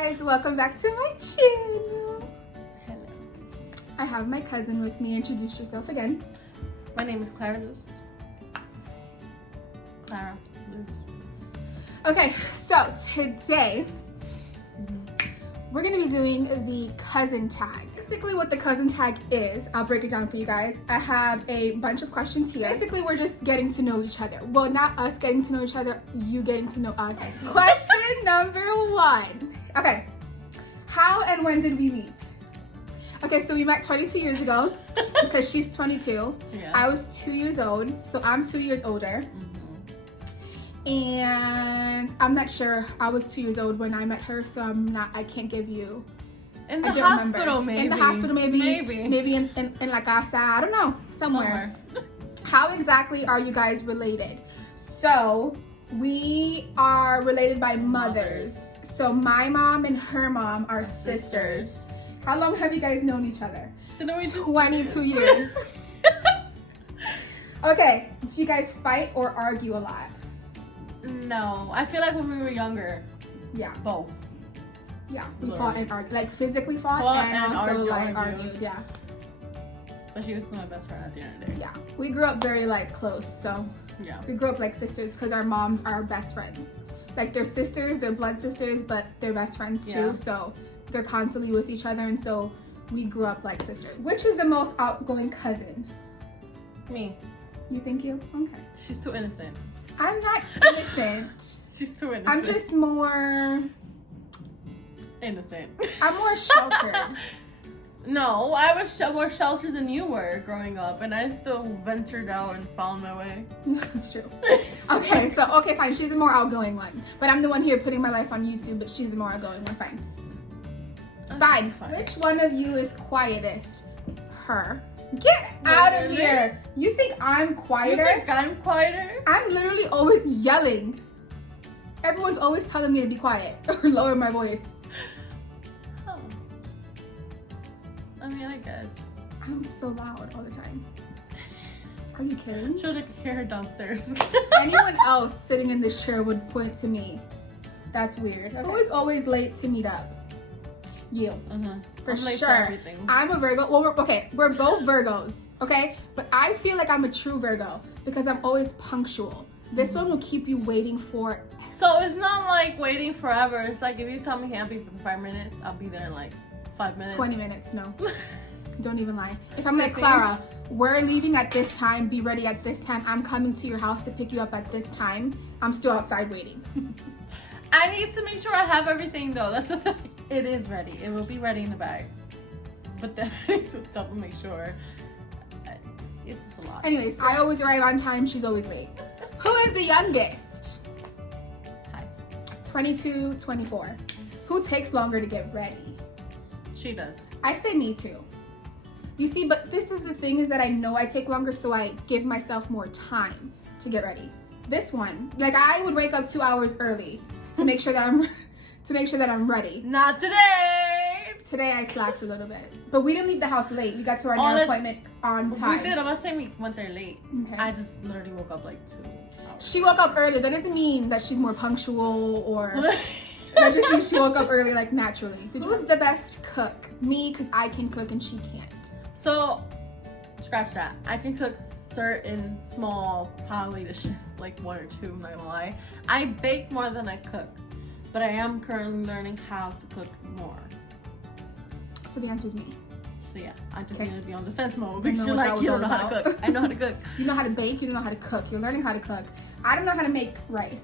guys, welcome back to my channel. Hello. I have my cousin with me. Introduce yourself again. My name is Clara Luz. Clara Luz. Okay, so today we're gonna be doing the cousin tag. Basically what the cousin tag is, I'll break it down for you guys. I have a bunch of questions here. Basically we're just getting to know each other. Well, not us getting to know each other, you getting to know us. Question number 1. Okay, how and when did we meet? Okay, so we met 22 years ago because she's 22. Yeah. I was 2 years old, so I'm 2 years older. And I'm not sure. I was 2 years old when I met her, so I can't give you. In the I don't hospital, remember. maybe. In the hospital, maybe in La Casa, I don't know, somewhere. How exactly are you guys related? So we are related by mothers. So my mom and her mom are sisters. How long have you guys known each other? 22 years. Okay, do you guys fight or argue a lot? No, I feel like when we were younger, Yeah. both. Yeah, we Literally. fought and argued, like physically fought and also like argued. Yeah, But she was still my best friend at the end of the day. yeah. We grew up very like close, so Yeah. we grew up like sisters because our moms are best friends. Like they're sisters, they're blood sisters, but they're best friends too. Yeah. So they're constantly with each other, and so we grew up like sisters. Which is the most outgoing cousin? Me. You think you? Okay. She's too innocent. I'm not innocent. She's too innocent. I'm just more. innocent. I'm more sheltered. No, I was more sheltered than you were growing up, and I still ventured out and found my way. That's true. Okay, so okay, fine. She's the more outgoing one, but I'm the one here putting my life on YouTube. But she's the more outgoing one. Fine. Fine. Which one of you is quietest? Her. Get out of Really? here. You think I'm You quieter? think I'm quieter? I'm literally always yelling. Everyone's always telling me to be quiet or lower my voice. Oh. I mean, I guess. I'm so loud all the time. Are you kidding? I'm sure they could hear her downstairs. Anyone else sitting in this chair would point to me. That's weird. Who is always late to meet up? You. For I'm late sure. everything. I'm a Virgo. Well, we're both Virgos, okay? But I feel like I'm a true Virgo because I'm always punctual. This one will keep you waiting for. So it's not like waiting forever. It's like if you tell me, hey, I'll be for 5 minutes, I'll be there in like 5 minutes. 20 minutes, no. Don't even lie. If I'm like, Clara, we're leaving at this time, be ready at this time, I'm coming to your house to pick you up at this time, I'm still outside waiting. I need to make sure I have everything though. That's the thing. It is ready. It will be ready in the bag. But then I need to double make sure. It's just a lot. Anyways, I always arrive on time, she's always late. Who is the youngest? Hi. 22, 24. Who takes longer to get ready? She does. I say me too. You see, but this is the thing is that I know I take longer, so I give myself more time to get ready. This one, like I would wake up 2 hours early to make sure that I'm ready. Not today. Today I slacked a little bit, but we didn't leave the house late. We got to our nail appointment on time. We did. I'm not saying we went there late. Okay. I just literally woke up like 2 hours. She woke up early. That doesn't mean that she's more punctual or that just means she woke up early like naturally. Who's the best cook? Me, because I can cook and she can't. So, scratch that. I can cook certain small, probably dishes, like 1 or 2, I'm not gonna lie. I bake more than I cook, but I am currently learning how to cook more. So the answer is me. So yeah, I just Okay. need to be on defense mode Didn't because know you're what that like, was you don't all know how to about. cook. I know how to cook. You know how to bake, you don't know how to cook. You're learning how to cook. I don't know how to make rice.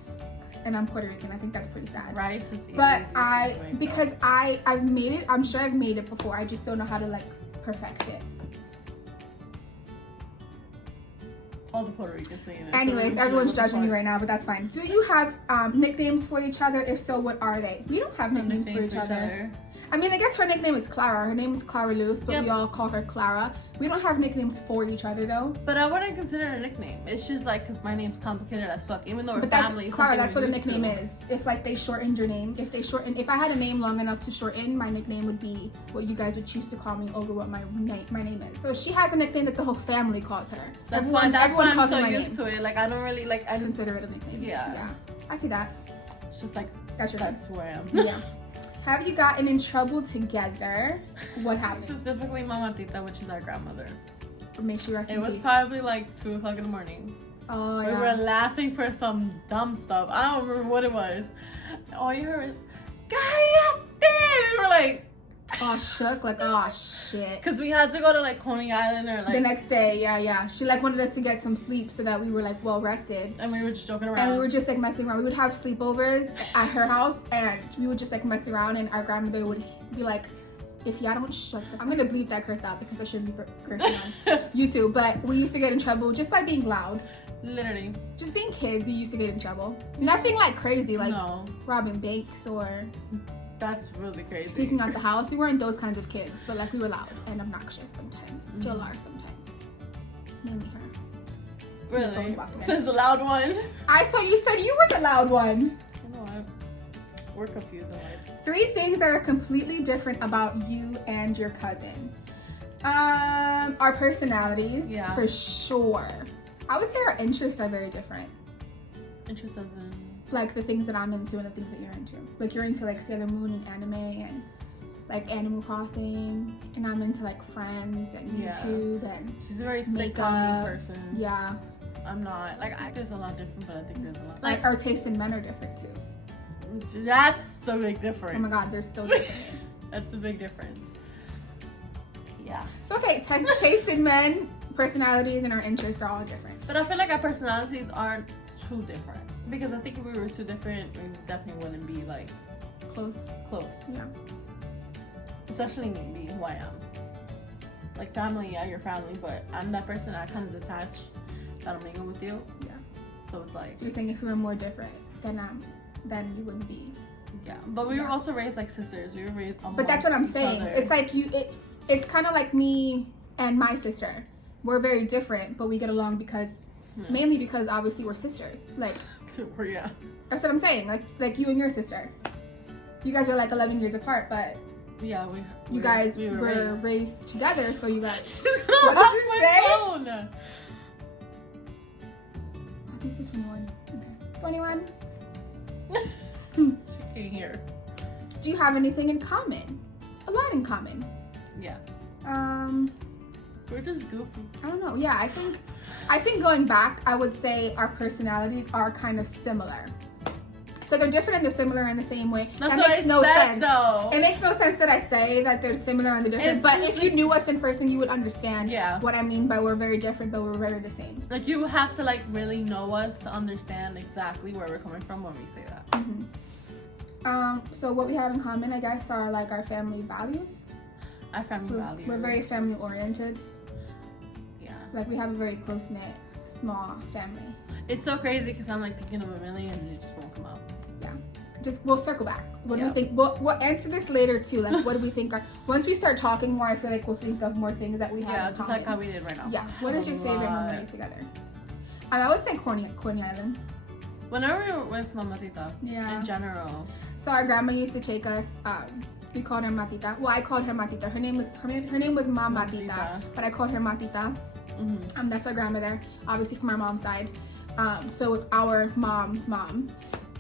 And I'm Puerto Rican. I think that's pretty sad. Rice is the But easiest thing to make, because I've made it, I'm sure I've made it before. I just don't know how to like perfect it. though. All the Puerto Ricans saying it. Anyways, everyone's judging me right now, but that's fine. Do you have nicknames for each other? If so, what are they? We don't have nicknames for each other. I mean, I guess her nickname is Clara. Her name is Clara Luz, but Yep. we all call her Clara. We don't have nicknames for each other though. But I wouldn't consider it a nickname. It's just like, because my name's complicated as fuck. Even though we're But that's family. it's Clara. something That's we're what a used nickname to. is. If like they shortened your name, if I had a name long enough to shorten, my nickname would be what you guys would choose to call me over what my name is. So she has a nickname that the whole family calls her. That's why I'm calls so her my used name. to it. Like, I don't really, like, I Consider it a nickname. Yeah. I see that. It's just like, That's your that's who I am. Yeah. Have you gotten in trouble together? What happened? Specifically Mama Tita, which is our grandmother. Make sure you rest It in was peace. probably like 2 o'clock in the morning. Oh, We yeah. were laughing for some dumb stuff. I don't remember what it was. All you heard is, "Cállate!" We were like, Oh, shook. Like, oh, shit. because we had to go to like Coney Island or The like, next day, yeah. She like wanted us to get some sleep so that we were like well rested. and we were just joking around. And we were just like messing around. We would have sleepovers at her house and we would just like mess around and our grandmother would be like, if y'all don't shut the... I'm gonna bleep that curse out because I shouldn't be cursing on YouTube. But we used to get in trouble just by being loud. Literally. Just being kids, you used to get in trouble. Nothing like crazy, like No, robbing banks or that's really crazy. sneaking out the house. We weren't those kinds of kids, but like we were loud and obnoxious sometimes. Still are sometimes. Mainly her. Really? Going back to that. Since the loud one. I thought you said you were the loud one. You know what? We're confused in life. 3 things that are completely different about you and your cousin. Our personalities, Yeah. for sure. I would say our interests are very different. Interest as in. Like the things that I'm into and the things that you're into. Like you're into like Sailor Moon and anime and like Animal Crossing, and I'm into like Friends and Yeah. YouTube and She's a very sick Makeup. person. yeah. I'm not. Like, I think it's a lot different, but I think there's a lot. Like our taste in men are different too. That's the big difference. Oh my god, they're so different. That's a big difference. Yeah. So okay, taste in men, personalities, and our interests are all different. But I feel like our personalities aren't too different. Because I think if we were too different, we definitely wouldn't be, like, Close. close. Yeah. Especially me being who I am. Like, family, yeah, you're family, but I'm that person I kind of detach. I don't mingle with you. Yeah. So it's like, So you're saying if we were more different, then you wouldn't be. yeah. But we were Yeah. also raised like sisters. We were raised amongst But that's what I'm each saying. other. It's like it's kind of like me and my sister. We're very different, but we get along because mainly because obviously we're sisters. Like yeah. that's what I'm saying. Like you and your sister. You guys are like 11 years apart, but Yeah, you guys we were raised. raised together, so you guys. What did you say? Phone. You said 21. Okay. 21. She can't hear. Do you have anything in common? A lot in common. Yeah. We're just goofy. I don't know. Yeah, I think going back, I would say our personalities are kind of similar. So they're different and they're similar in the same way. That's that what makes I no said, sense. though. It makes no sense that I say that they're similar and they're different. It's But just if you knew us in person, you would understand Yeah. what I mean by we're very different, but we're very the same. Like, you have to, like, really know us to understand exactly where we're coming from when we say that. So what we have in common, I guess, are like our family values. Our family values. We're very family oriented. Yeah. Like we have a very close knit, small family. It's so crazy because I'm, like, thinking of a million and it just won't come out. Just we'll circle back. What do Yeah. we think? We'll answer this later too. Like, what do we think are? Once we start talking more, I feel like we'll think of more things that we have. Yeah, in just common. like how we did right now. Yeah. What is your favorite Lot. memory together? I would say Coney Island. Whenever we were with Mama Tita, Yeah. in general. So our grandma used to take us. We called her Matita. Well, I called her Matita. Her name was Mama Tita, Matita. but I called her Matita. Mm-hmm. That's our grandmother, obviously from our mom's side. So it was our mom's mom,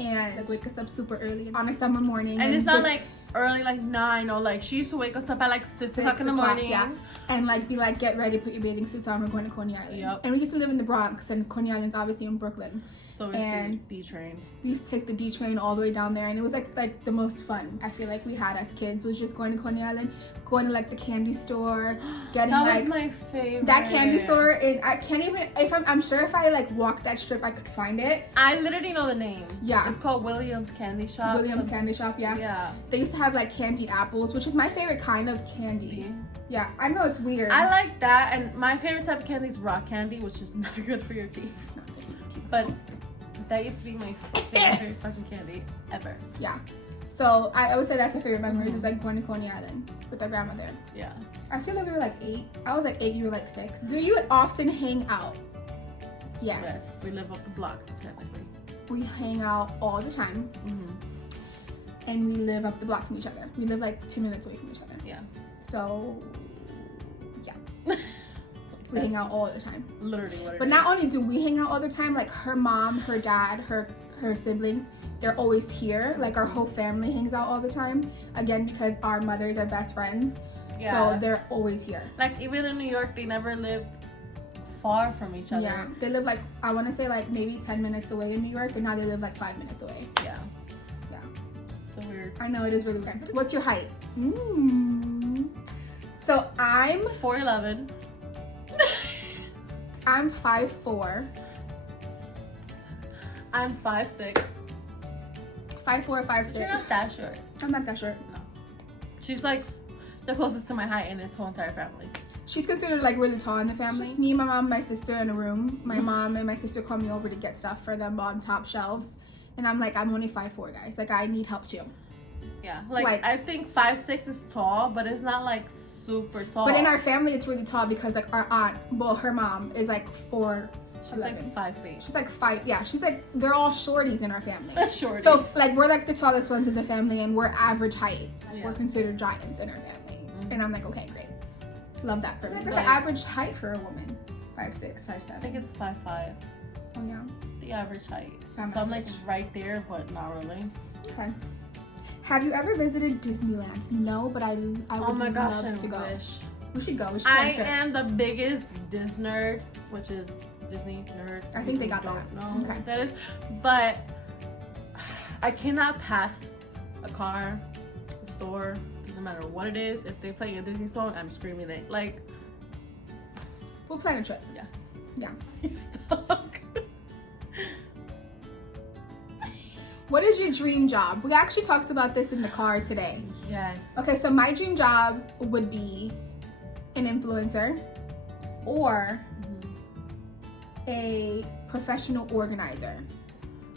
and like wake us up super early on a summer morning. And it's not just like early, like 9 or like she used to wake us up at like 6 o'clock in the morning. Yeah. And like be like, get ready, put your bathing suits on, we're going to Coney Island. Yep. And we used to live in the Bronx, and Coney Island's obviously in Brooklyn. So we And- take D train. We used to take the D train all the way down there, and it was like the most fun I feel like we had as kids was just going to Coney Island, going to like the candy store, getting That like was my favorite. that candy store. And I can't even I'm sure if I like walked that strip I could find it. I literally know the name. Yeah. It's called Williams Candy Shop. Williams Candy Shop. Yeah. Yeah. They used to have like candied apples, which is my favorite kind of candy. Yeah, I know it's weird. I like that, and my favorite type of candy is rock candy, which is not good for your teeth. It's not good. But that used to be my favorite fucking candy ever. Yeah. So I would say that's our favorite memories is like going to Coney Island with our grandmother. Yeah. I feel like we were like 8. I was like 8, you were like 6. Do you often hang out? Yes. Yes. We live up the block, technically. We hang out all the time, Mm-hmm. and we live up the block from each other. We live like 2 minutes away from each other. Yeah. So, yeah. We hang out all the time. Literally what it But is. not only do we hang out all the time, like her mom, her dad, her siblings, they're always here. Like our whole family hangs out all the time. Again, because our mothers are best friends. So they're always here. Like even in New York, they never lived far from each other. Yeah, they live like, I want to say like maybe 10 minutes away in New York, and now they live like 5 minutes away. Yeah. Yeah. So weird. I know, it is really weird. What's your height? So I'm 4'11". I'm 5'4". I'm 5'6". 5'4", You're 5'6". not that short. I'm not that short. No. She's like the closest to my height in this whole entire family. She's considered like really tall in the family. Just me, my mom, my sister in a room. My mom and my sister call me over to get stuff for them on top shelves. And I'm like, I'm only 5'4", guys. Like, I need help too. Yeah, like I think 5'6" is tall, but it's not like super tall. But in our family, it's really tall because like our aunt, well, her mom is like 4'11". She's like 5 feet. She's like 5. Yeah, she's like, they're all shorties in our family. Shorties. So like we're like the tallest ones in the family, and we're average height. Like, Yeah. we're considered giants in our family. And I'm like, okay, great. Love that for me. That's the Like- average height for a woman. 5'6", 5'7". I think it's 5'5". Oh yeah. The average height. So I'm So I'm like average. right there, but not really. Okay. Have you ever visited Disneyland? No, but I would Oh my gosh, love I to go. wish. We should go. We should go on I a trip. am the biggest Disney nerd, which is Disney nerd. I think they got People that. don't know Okay. what that is, but I cannot pass a car, a store, no matter what it is. If they play a Disney song, I'm screaming it. Like, We'll plan a trip. stuck. What is your dream job? We actually talked about this in the car today. Yes. Okay, so my dream job would be an influencer or a professional organizer.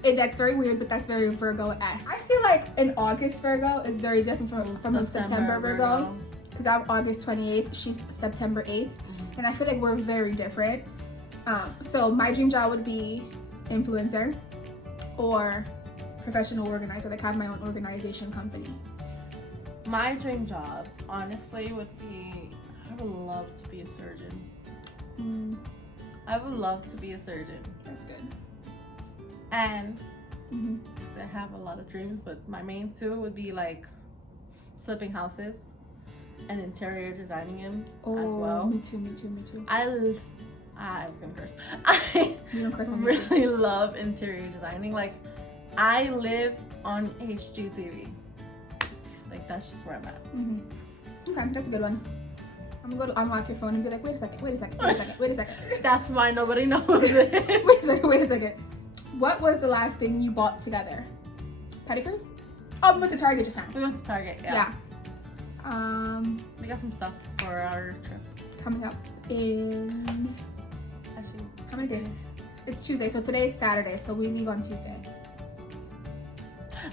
That's very weird, but that's very Virgo-esque. I feel like an August Virgo is very different from a September Virgo. Because I'm August 28th, she's September 8th. And I feel like we're very different. So my dream job would be influencer or professional organizer, like have my own organization company. My dream job, honestly, would be, I would love to be a surgeon. I would love to be a surgeon. That's good. And I have a lot of dreams, but my main two would be like flipping houses and interior designing them as well. Me too. I was gonna curse. I You don't curse on me. really love interior designing. Like, I live on HGTV. Like, that's just where I'm at. Okay, that's a good one. I'm gonna go to unlock your phone and be like, wait a second. That's why nobody knows it. Wait a second. What was the last thing you bought together? Pedicures? Oh, we went to Target just now. We went to Target, yeah. We got some stuff for our trip. Coming up in how many days? It's Tuesday, so today is Saturday, so we leave on Tuesday.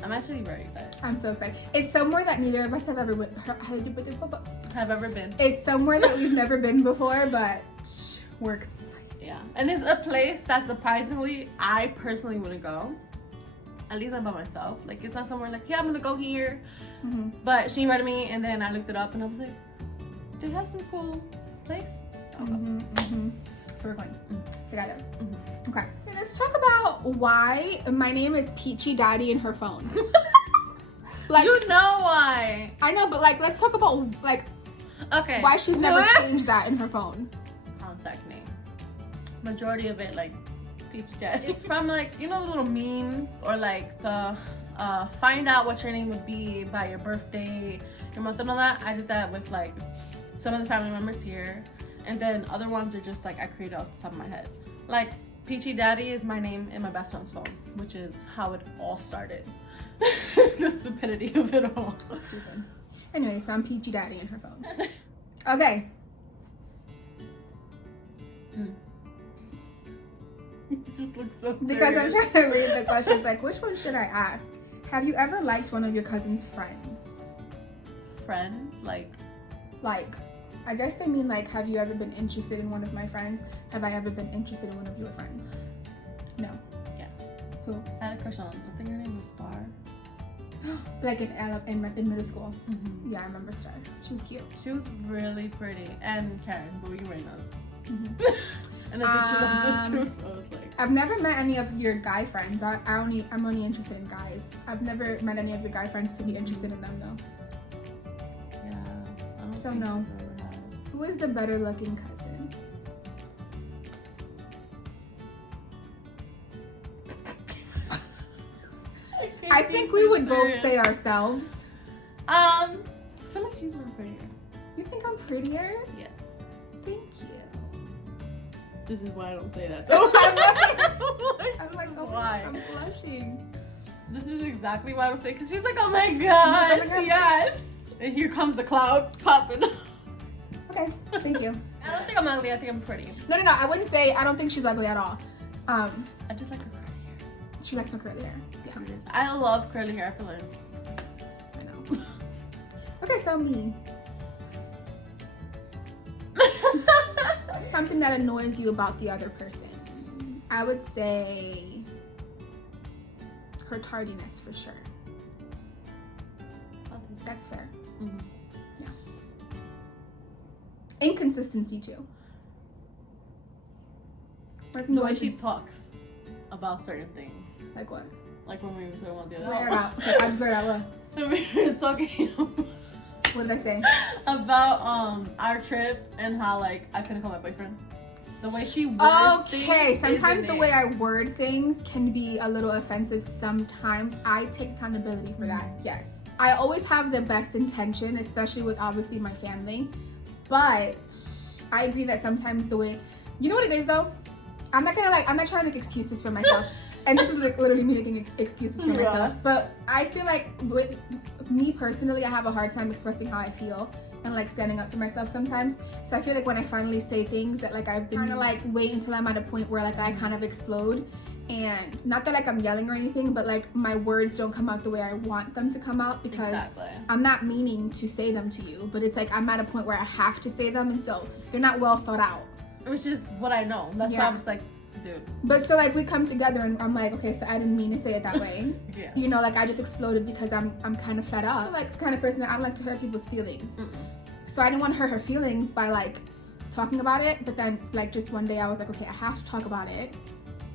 I'm actually very excited. I'm so excited. It's somewhere that neither of us have ever been. Have ever been. It's somewhere that we've never been before, but we're excited. Yeah, and it's a place that surprisingly I personally wouldn't go. At least I'm by myself. Like, it's not somewhere like, yeah, I'm gonna go here. But she invited me, and then I looked it up, and I was like, they have some cool place. I'll go. So we're going together. Okay. Let's talk about why my name is Peachy Daddy in her phone. Like, You know why? I know, but like, let's talk about like Okay. why she's never changed that in her phone. Contact name. Majority of it, like, Peachy Daddy. It's from, like, you know, little memes, or like the find out what your name would be by your birthday, your month, and all that. I did that with like some of the family members here, and then other ones are just like I created off the top of my head. Like, Peachy Daddy is my name in my best friend's phone, which is how it all started. The stupidity of it all. Stupid. Anyway, so I'm Peachy Daddy in her phone. Okay. It just looks so serious. Because I'm trying to read the questions, like, which one should I ask? Have you ever liked one of your cousin's friends? Friends, like, I guess they mean like, have you ever been interested in one of my friends? Have I ever been interested in one of your friends? No. Yeah. Who? I had a crush on, I think her name was Star. Like in middle school. Yeah, I remember Star. She was cute. She was really pretty. And Karen, but you already knows. Mhm. And I think she loves this too, so I was like, I've never met any of your guy friends. I'm only interested in guys. I've never met any of your guy friends to be interested in them though. yeah. I don't So think no. I've ever had. Who is the better looking cousin? I think we would both say ourselves. I feel like she's more prettier. You think I'm prettier? Yes. Thank you. This is why I don't say that. I'm like, oh, why? I'm blushing. This is exactly why I don't say, because she's like, oh my gosh, Oh my God. yes. And here comes the cloud popping. Okay, thank you. I don't think I'm ugly. I think I'm pretty. No, I wouldn't say I don't think she's ugly at all. I just like her curly hair. She likes my curly hair. Yeah, I love curly hair. I feel like. I know. Okay, so me. Something that annoys you about the other person. I would say her tardiness for sure. That's fair. Mm-hmm. Inconsistency too. Like The way going she to, talks about certain things. like what? Like when we were talking about the Blare it other out. Okay, I just blurred out what? when we were talking What did I say? about our trip and how like I couldn't call my boyfriend. The way she words Okay, things sometimes isn't the it. way I word things can be a little offensive. Sometimes I take accountability for that. Yes. I always have the best intention, especially with obviously my family. But I agree that sometimes the way, you know what it is though? I'm not trying to make excuses for myself. And this is like literally me making excuses for myself. Yeah. But I feel like with me personally, I have a hard time expressing how I feel and like standing up for myself sometimes. So I feel like when I finally say things that like I've been trying to like wait until I'm at a point where like I kind of explode. And not that like I'm yelling or anything, but like my words don't come out the way I want them to come out because Exactly. I'm not meaning to say them to you, but it's like I'm at a point where I have to say them, and so they're not well thought out. Which is what I know. That's why Yeah. I was like, dude. But so like we come together and I'm like, okay, so I didn't mean to say it that way. Yeah. You know, like I just exploded because I'm kind of fed up. So like the kind of person that I don't like to hurt people's feelings. Mm-mm. So I didn't want to hurt her feelings by like talking about it, but then like just one day I was like, okay, I have to talk about it.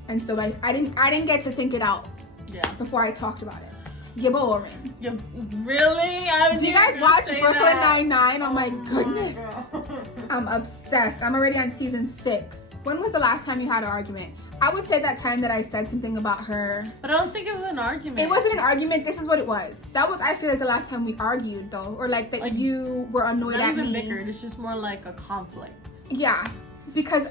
And so I didn't get to think it out Yeah. before I talked about it. You're boring. You really? I Do you guys watch Brooklyn Nine-Nine? Oh my my goodness. God. I'm obsessed. I'm already on season 6. When was the last time you had an argument? I would say that time that I said something about her. But I don't think it was an argument. It wasn't an argument. This is what it was. That was, I feel like, the last time we argued, though. Or like that Like, you were annoyed Not at even me. bickered. It's just more like a conflict. Yeah. Because,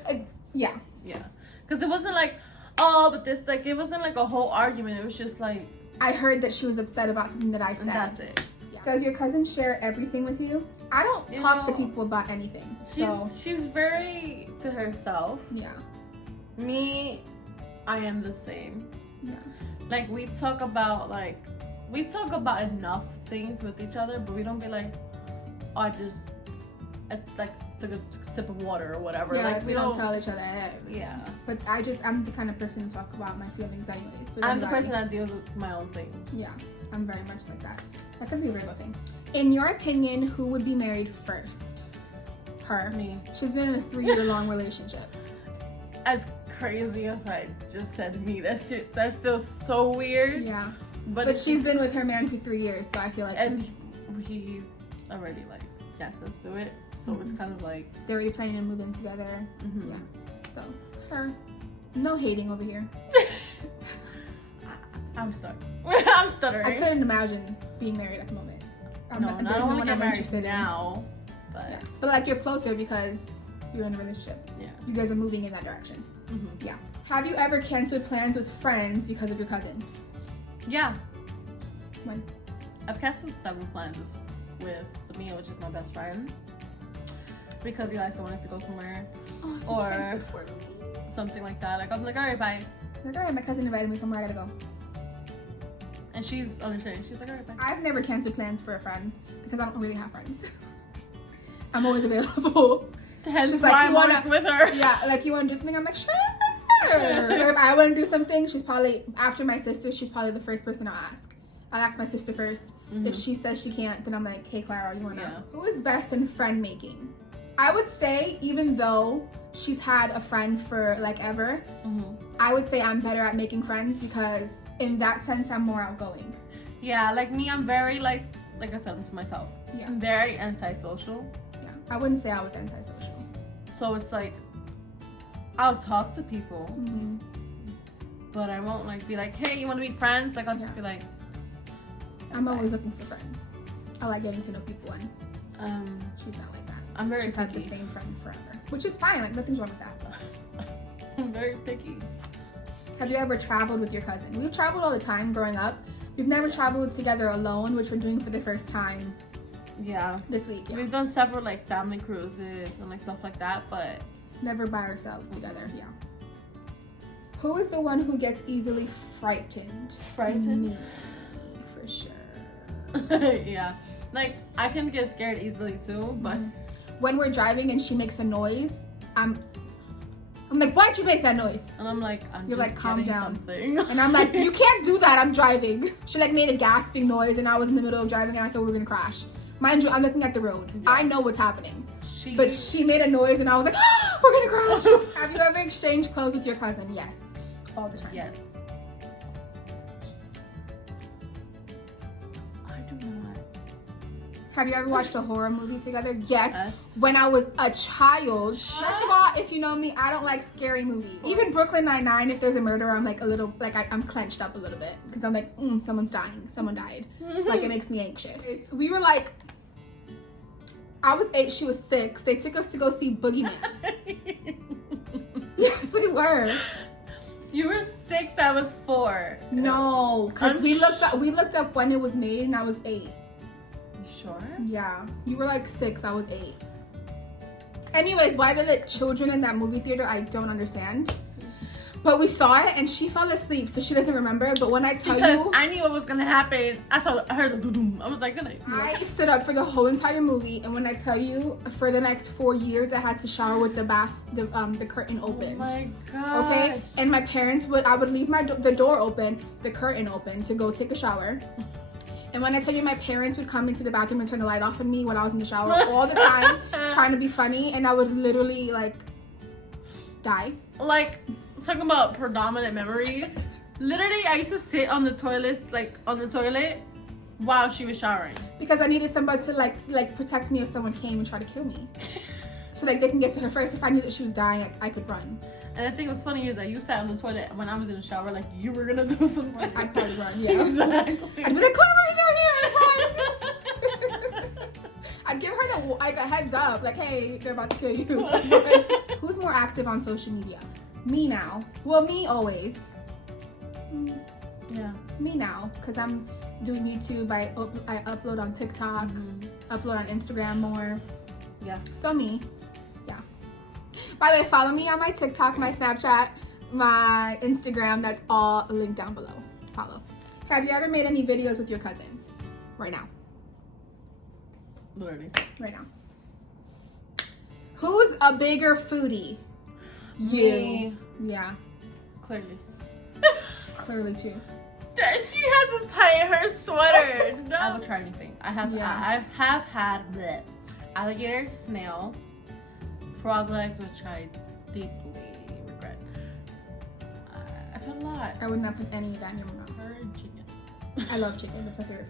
yeah. Yeah. Because it wasn't like, oh, but this, like, it wasn't like a whole argument. It was just like, I heard that she was upset about something that I said. and that's it. Yeah. Does your cousin share everything with you? I don't You talk to know, people about anything. So, She's very to herself. yeah. Me, I am the same. Yeah. Like we talk about enough things with each other, but we don't be like, oh, I took a sip of water or whatever. Yeah, like we don't tell each other everything. Yeah. But I'm the kind of person to talk about my feelings anyways. So I'm the don't worry. person that deals with my own thing. Yeah, I'm very much like that. That could be a Virgo thing. In your opinion, who would be married first? Her. Me. She's been in a 3-year-long relationship. As crazy as I just said me, that feels so weird. Yeah. But But she's been with her man for 3 years, so I feel like and he's already like, yes, let's do it. So it's kind of like, they're already planning to move in together. mhm. Yeah. So her. No hating over here. I'm stuck. I'm stuttering. I couldn't imagine being married at the moment. No, I there's don't want one to I'm get married interested in. now. But Yeah. But like you're closer because you're in a relationship. yeah. You guys are moving in that direction. Mhm. Yeah. Have you ever canceled plans with friends because of your cousin? Yeah. When? I've canceled several plans with Samia, which is my best friend, because you guys wanted to go somewhere, Oh, you Or- canceled for me. something like that. Like I'm like, all right, bye. Like, all right, my cousin invited me somewhere, I gotta go. And she's understanding. She's like, all right, bye. I've never canceled plans for a friend because I don't really have friends. I'm always available. Hence She's why like, I'm you wanna- always with her. Yeah, like you want to do something, I'm like, sure. Or if I want to do something, she's probably, after my sister, she's probably the first person I'll ask. I'll ask my sister first. Mhm. If she says she can't, then I'm like, hey, Clara, you wanna? Yeah. Who is best in friend making? I would say, even though she's had a friend for like ever, I would say I'm better at making friends because in that sense I'm more outgoing. Yeah, like me, I'm very like I said to myself, Yeah. I'm very antisocial. Yeah, I wouldn't say I was antisocial. So it's like, I'll talk to people, but I won't like be like, hey, you want to be friends? Like I'll just be like, I'm always looking for friends. I like getting to know people, and she's not like that. I'm very She's picky. had the same friend forever, which is fine. Like nothing's wrong with that. I'm very picky. Have you ever traveled with your cousin? We've traveled all the time growing up. We've never traveled together alone, which we're doing for the first time Yeah. this week. Yeah. We've done several like family cruises and like stuff like that, but Never by ourselves together. Yeah. Who is the one who gets easily frightened? Frightened? Me, for sure. yeah. Like I can get scared easily too, but When we're driving and she makes a noise, I'm like, why'd you make that noise? and I'm like, I'm You're just like, calm getting down. something. And I'm like, you can't do that, I'm driving. She like made a gasping noise and I was in the middle of driving and I thought we were gonna crash. Mind you, I'm looking at the road. Yeah. I know what's happening. But she made a noise and I was like, oh, we're gonna crash. Have you ever exchanged clothes with your cousin? Yes. All the time. Yes. I do not. Have you ever watched a horror movie together? Yes. Yes. When I was a child. First of all, if you know me, I don't like scary movies. Even Brooklyn Nine-Nine, if there's a murder, I'm like a little, like I'm clenched up a little bit. Because I'm like, someone's dying. Someone died. Like it makes me anxious. We were like, I was 8, she was 6. They took us to go see Boogeyman. Yes, we were. You were 6, I was 4. No, because I'm we looked up when it was made and I was 8. You sure? Yeah. You were like 6, I was 8. Anyways, why they let children in that movie theater, I don't understand. But we saw it and she fell asleep, so she doesn't remember. But when I tell Because you, I knew what was gonna happen. I heard the doo-doom. I was like, good night. I stood up for the whole entire movie, and when I tell you, for the next 4 years, I had to shower with the curtain Oh opened. my god. Okay, and my parents I would leave the door open, the curtain open to go take a shower. And when I tell you, my parents would come into the bathroom and turn the light off on me when I was in the shower all the time, trying to be funny, and I would literally like die. Like, talking about predominant memories. Literally, I used to sit on the toilet, while she was showering. Because I needed somebody to like protect me if someone came and tried to kill me. So like they can get to her first. If I knew that she was dying, I could run. And the thing was funny is that you sat on the toilet when I was in the shower, like you were gonna do something. I'd probably run, yeah. Exactly. I'd be like, Chloe, they're here. I'd give her like a heads up, like, hey, they're about to kill you. Who's more active on social media? Me now. Well, me always. Yeah. Me now, because I'm doing YouTube. I upload on TikTok, upload on Instagram more. Yeah. So me, yeah. By the way, follow me on my TikTok, my Snapchat, my Instagram. That's all linked down below. Follow. Have you ever made any videos with your cousin? Right now. Literally. Right now. Who's a bigger foodie? Me. Yeah, Clearly. clearly too. She had to tie her sweater. No. I will try anything. I have had bleh, alligator, snail, frog legs, which I deeply regret. I've had a lot. I would not put any of that in your mouth. Her and chicken. I love chicken. That's my favorite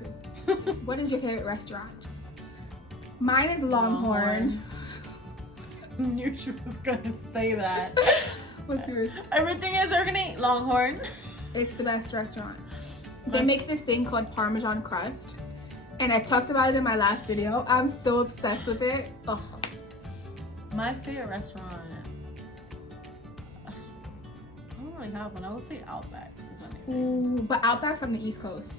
food. What is your favorite restaurant? Mine is Longhorn. Knew she was gonna say that. What's yours? Everything is we're gonna eat Longhorn. It's the best restaurant. They make this thing called Parmesan crust. And I talked about it in my last video. I'm so obsessed with it. Ugh. My favorite restaurant. I don't really have one. I would say Outback's. Ooh, but Outback's on the East Coast.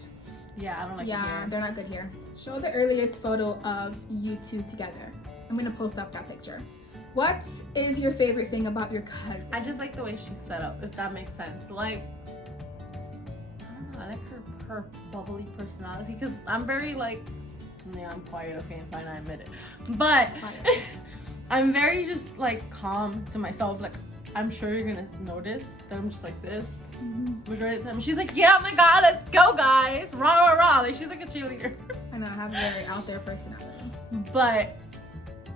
Yeah, I don't like it Yeah, here. they're not good here. Show the earliest photo of you two together. I'm gonna post up that picture. What is your favorite thing about your cousin? I just like the way she's set up, if that makes sense. Like, I don't know, I like her bubbly personality, because I'm very like, yeah, I'm quiet, okay, fine, I admit it. But I'm very just like calm to myself. Like, I'm sure you're gonna notice that I'm just like this majority of the time. She's like, yeah, oh my god, let's go guys, rah rah rah. Like, she's like a cheerleader. I know, I have a very out there personality. But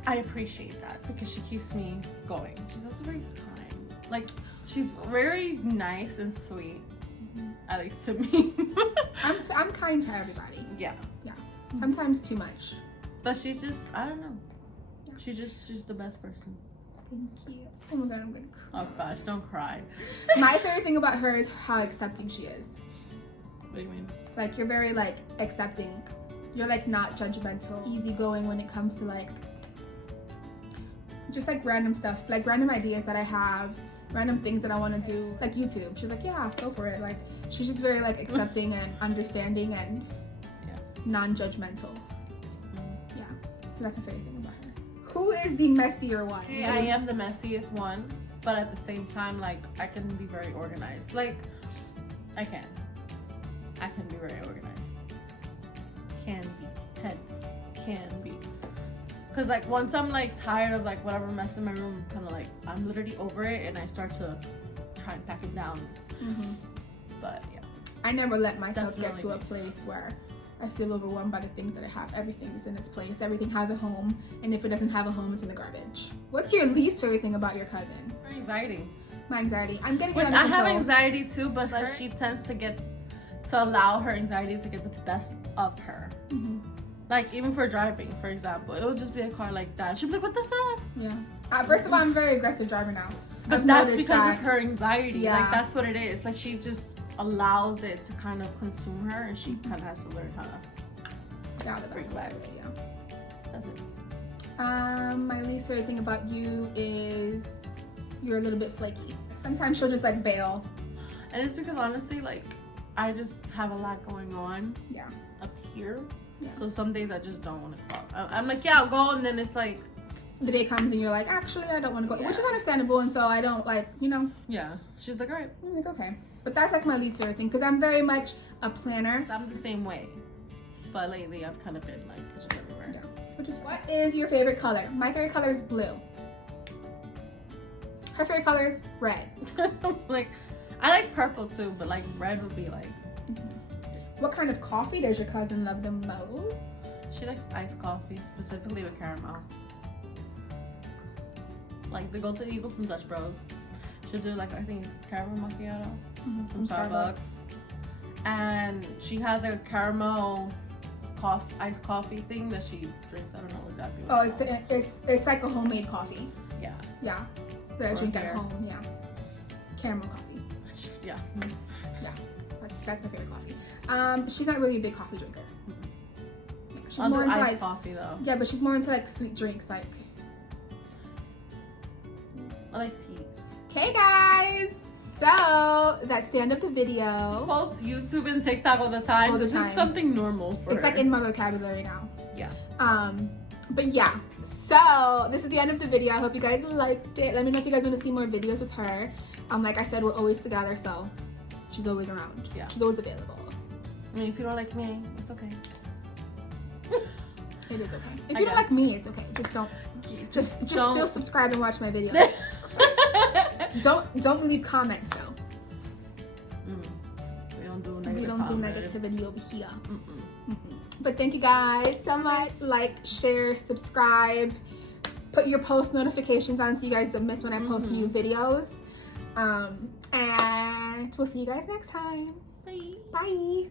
I appreciate that because she keeps me going. She's also very kind. Like, she's very nice and sweet, at least to me. I'm kind to everybody. Yeah. Sometimes too much. But she's just, I don't know. She's the best person. Thank you. Oh my god, I'm gonna cry. Oh gosh, don't cry. My favorite thing about her is how accepting she is. What do you mean? Like, you're very like accepting. You're like not judgmental, easygoing when it comes to like just like random stuff, like random ideas that I have, random things that I want to do, like YouTube. She's like, yeah, go for it. Like, she's just very like accepting and understanding and non-judgmental. Yeah, so that's my favorite thing about her. Who is the messier one? Hey, I am the messiest one, but at the same time, like, I can be very organized. Like, I can be very organized. Can be. Heads. Can be. Because, like, once I'm, like, tired of, like, whatever mess in my room, kind of, like, I'm literally over it, and I start to try and pack it down. But, yeah. I never let myself get to a place where I feel overwhelmed by the things that I have. Everything is in its place. Everything has a home. And if it doesn't have a home, it's in the garbage. What's your least favorite thing about your cousin? Her anxiety. My anxiety. I'm getting Which it under I have control. anxiety too, but like, she tends to allow her anxiety to get the best of her. Like, even for driving, for example, it would just be a car like that. She'd be like, what the fuck? Yeah. First of all, I'm a very aggressive driver now. But I've that's noticed because that. of her anxiety. Yeah. Like, that's what it is. Like, she just allows it to kind of consume her, and she kind of has to learn how to bring it back. Yeah. That's it. My least favorite thing about you is you're a little bit flaky. Sometimes she'll just like bail. And it's because honestly, like, I just have a lot going on up here. So some days I just don't want to go. I'm like, yeah, I'll go, and then it's like the day comes and you're like, actually, I don't want to go, which is understandable, and so I don't like, you know. Yeah. She's like, all right. I'm like, okay. But that's like my least favorite thing because I'm very much a planner. I'm the same way. But lately I've kind of been like just everywhere. Which is, what is your favorite color? My favorite color is blue. Her favorite color is red. Like, I like purple too, but like red would be like. What kind of coffee does your cousin love the most? She likes iced coffee, specifically with caramel. Like the Golden Eagle from Dutch Bros. She'll do like, I think it's caramel macchiato from Starbucks. And she has a caramel iced coffee thing that she drinks. I don't know exactly what it's like a homemade coffee. Yeah. Yeah. That I drink at home. Yeah. Caramel coffee. Just, yeah. Yeah. That's my favorite coffee. She's not really a big coffee drinker. Yeah, she's I'll more do into iced like coffee though. Yeah, but she's more into like sweet drinks, like. I like teas. Okay, guys. So that's the end of the video. She quotes YouTube and TikTok all the time. All the This time. is something normal for her. It's like in my vocabulary now. Yeah. But yeah, so this is the end of the video. I hope you guys liked it. Let me know if you guys want to see more videos with her. Like I said, we're always together, so she's always around. Yeah. She's always available. I mean, if you don't like me, it's okay. It is okay. If you don't like me, it's okay. Just don't. Just don't. still subscribe and watch my videos. Don't leave comments though. We don't do negativity over here. But thank you guys so much. Like, share, subscribe, put your post notifications on so you guys don't miss when I post new videos. And we'll see you guys next time. Bye. Bye.